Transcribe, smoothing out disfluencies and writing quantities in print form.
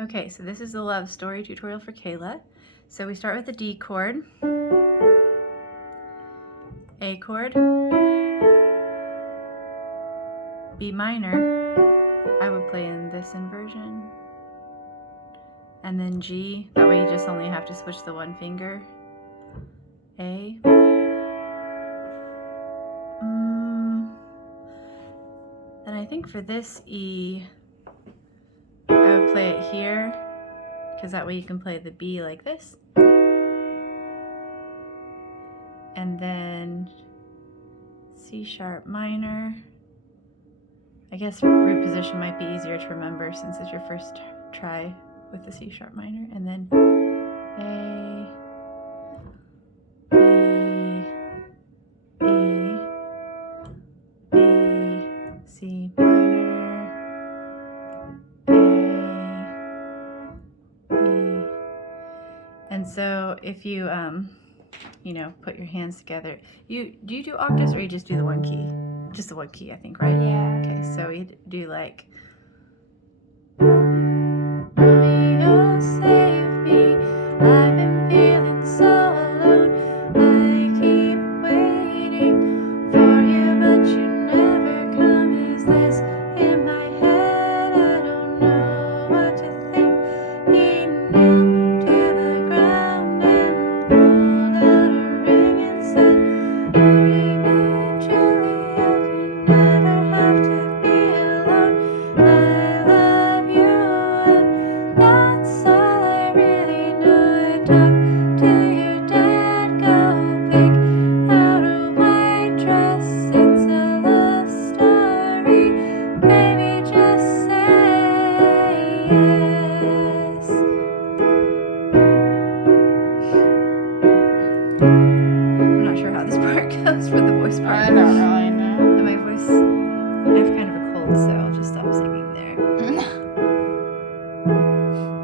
Okay, so this is a love story tutorial for Kayla. So we start with the D chord, A chord, B minor, I would play in this inversion, and then G, that way you just only have to switch the one finger, A, and I think for this E, I would play it here, because that way you can play the B like this. And then C sharp minor. I guess root position might be easier to remember since it's your first try with the C sharp minor. And then A, B, E, B, C minor, A, E. And so if you put your hands together, do you do octaves or you just do the one key? Just the one key, I think, right? Yeah. Okay, so you do like, Romeo, save me, I've been feeling so alone, I keep waiting for you, but you never come, is this in my head, I don't know what to think, he knelt to the ground and pulled out a ring and said, marry me, Juliet, you never have to be alone, I love you, and that's all I really know. I talked to your dad, go pick out a white dress, it's a love story, baby, just say yes. I'm not sure how this part goes for the voice part. I don't really know. And my voice, I have kind of a cold, so I'll just stop singing there.